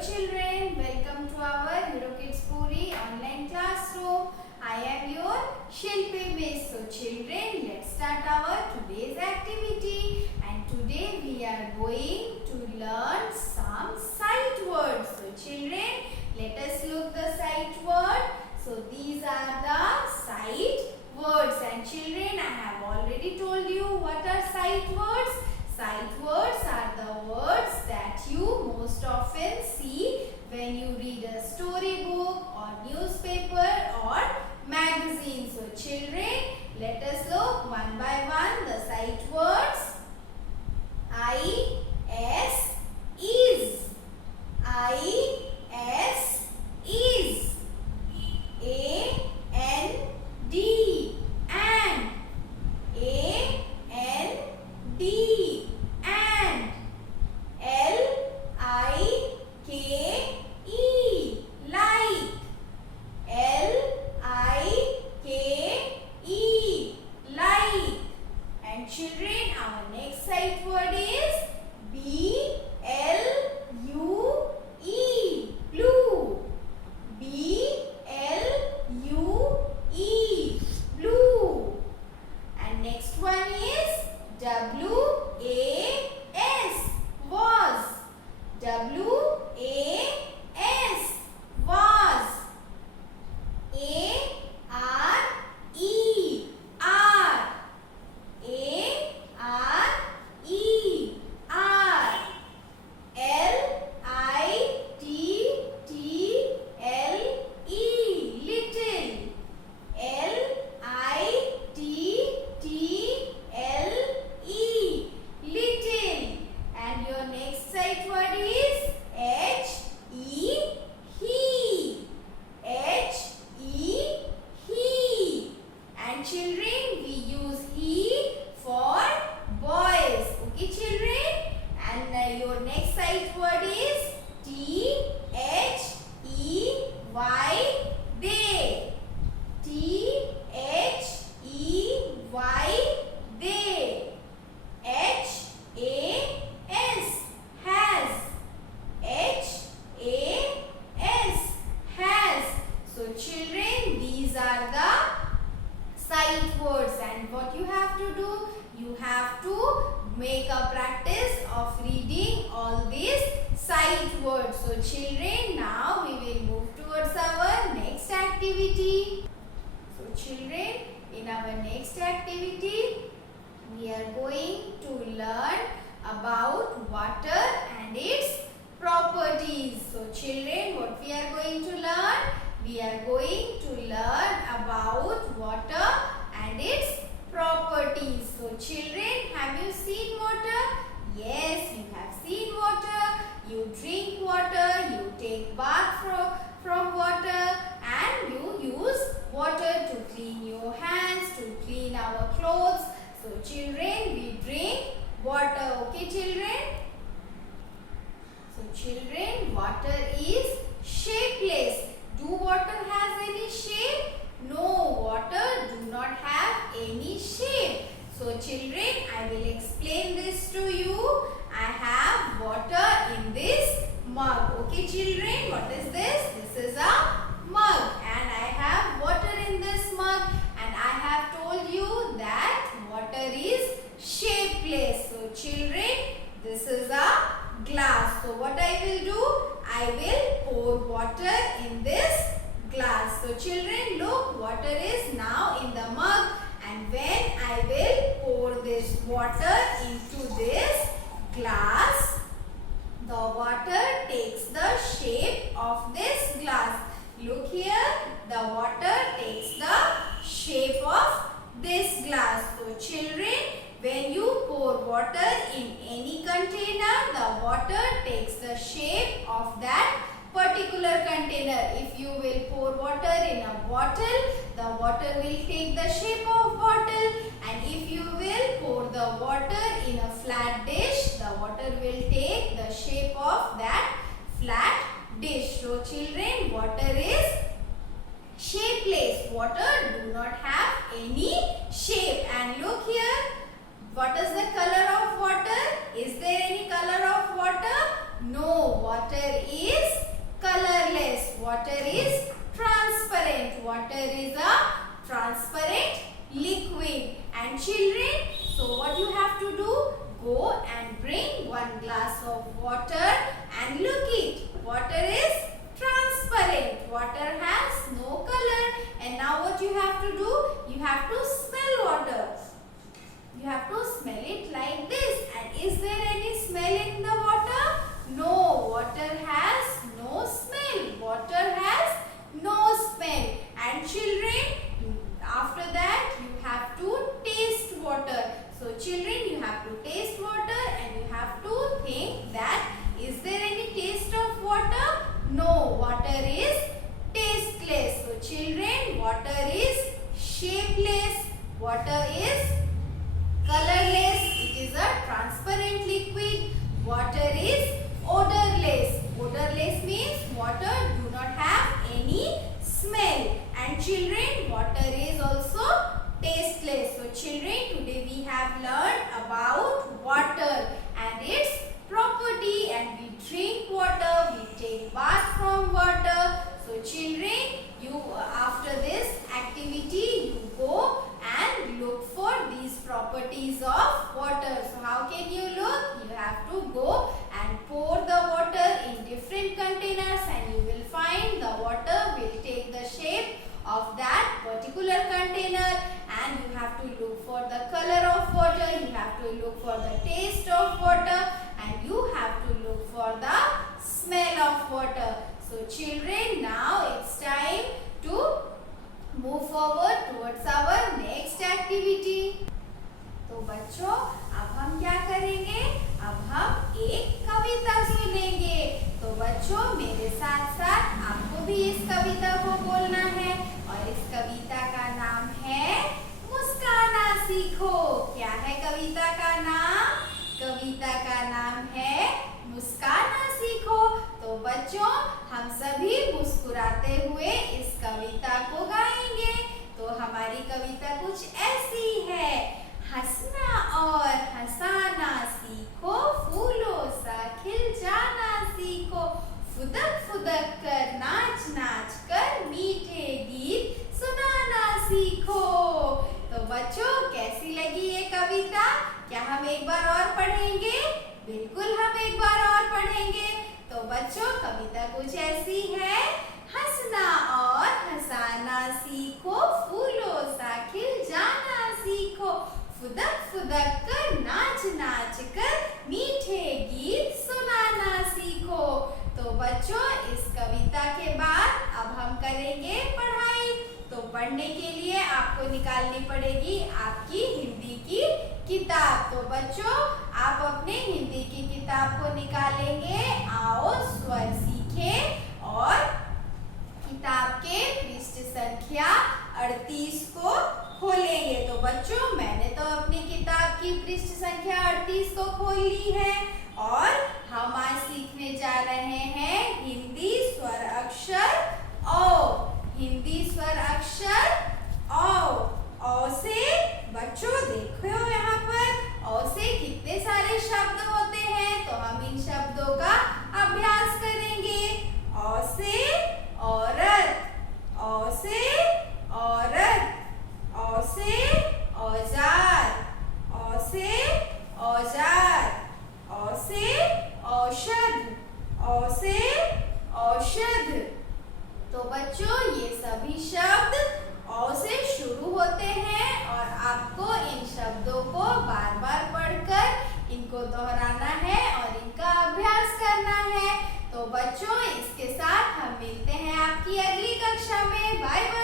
children, welcome to our EuroKids Puri online classroom. I am your Shilpi Miss. So children, let's start our today's activity. And today we are going to learn some sight words. So children, let us look the sight word. So these are the sight words. And children, I have already told you what are sight words. Sight words are the words that you most often see when you read a storybook or newspaper or magazine. So children, let us look one by one the sight words. I-S is. I-S is. A-N-D and. A-N-D and. L-I-K-E like. L-I-K-E like. And children, our next sight word is B-L-U-E blue. B-L-U-E blue. And next one is W-A-S was. W-A-S was. A-R-E R. A-R-E-R. L-I-T-T-L-E little. L-I-T-T-L-E little. And your next sight word is H-E he. H-E he. And children, we use he for boys. Okay children? And your next sight word is T-H-E-Y they. T-H-E-Y they. H-A-S has. H-A-S has. So children, these are the sight words, and what you have to do, you have to make a practice of reading all these sight words. So children, now we will move towards our next activity. So children, in our next activity, we are going to learn about water and its properties. So children, what we are going to learn? We are going to learn about water and its properties. So children, have you seen water? Yes, you have seen water. You drink water, you take bath from water, and you use water to clean your hands, to clean our clothes. So children, we drink water. Okay children? So children, water is shapeless. Do water has any shape? No, water do not have any shape. So children, I will explain this to you. I have water in this mug. Okay children, what is this? This is a mug, and I have water in this mug, and I have told you that water is shapeless. So children, this is a glass. So what I will do? I will pour water in this glass. So children, look, water is now in the mug, and when I will pour this water into this glass, the water takes the shape of this glass. Look here, the water takes the shape of this glass. So children, when you pour water in any container, the water takes the shape of that particular container. If you will pour water in a bottle, the water will take the shape of bottle, and if you will pour the water in a flat dish, the water will take the shape of that flat dish. So children, water is shapeless. Water do not have any shape. And look here, what is the color of water? Is there any color of water? No, water is water is transparent. Water is a transparent liquid. And children, so what you have to do? Go and bring one glass of water and look it. Water is transparent. Water has no color. And now what you have to do? You have to smell water. You have to smell it like this. And is there any smell in the water? No, water has no smell. Water has no smell. And children, after that you have to taste water. So children, you have to taste water and you have to think that is there any taste of water? No, water is tasteless. So children, water is shapeless. Water is colorless. It is a transparent liquid. Water is odorless. Odorless means water do not have any smell. And children, water is also tasteless. So children, today we have learned about water and its property, and we drink water, we take bath from water. So children, you after this activity you go and look for these properties of water. So how can you look? You have to go and pour the water in different containers, and you will find the water will take the shape of that particular container. And you have to look for the color of water, you have to look for the taste of water, and you have to look for the smell of water. So children, now it's time to move forward towards our next activity. तो बच्चों, अब हम क्या करेंगे? अब हम एक कविता सुनेंगे. तो बच्चों, मेरे साथ साथ आपको भी इस कविता को बोलना है. और इस कविता का नाम है मुस्काना सीखो. क्या है कविता का नाम? कविता का नाम है मुस्काना सीखो. तो बच्चों, हम सभी मुस्कुराते हुए इस कविता को गाएंगे. तो हमारी कविता कुछ ऐसी है. हंसना और हंसाना सीखो, फूलों सा खिल जाना सीखो, फुदक फुदक कर नाच नाच कर मीठे गीत सुनाना सीखो. तो बच्चों, कैसी लगी ये कविता? क्या हम एक बार और पढ़ेंगे? बिल्कुल, हम एक बार और पढ़ेंगे. तो बच्चों, कविता कुछ ऐसी है. हंसना और हंसाना सीखो, फूलों सा खिल जाना सीखो, फुदक फुदक कर नाच नाच कर मीठे गीत सुनाना सीखो. तो बच्चों, इस कविता के बाद अब हम करेंगे पढ़ाई. तो पढ़ने के लिए आपको निकालनी पड़ेगी आपकी हिंदी की किताब. तो बच्चों, आप अपने हिंदी की किताब को निकालेंगे. आओ स्वर सीखें और किताब के पृष्ठ संख्या 38 को खोलेंगे. तो बच्चों, मैंने तो अपनी किताब की पृष्ठ संख्या 38 को खोल ली है. और हम आज सीखने जा रहे हैं हिंदी स्वर अक्षर औ. हिंदी स्वर अक्षर औ. औ से बच्चों देखो यहाँ पर औ से कितने सारे शब्द होते हैं. तो हम इन शब्दों का अभ्यास करेंगे. औ से औरत, औ से औरत, औ से औजार, औ से औजार, औ से औषध, औ से औषध. तो बच्चों, ये सभी शब्द औ से शुरू होते हैं और आपको इन शब्दों को बार बार पढ़कर इनको दोहराना है और इनका अभ्यास करना है. तो बच्चों, इसके साथ हम मिलते हैं आपकी अगली कक्षा में. Bye bye.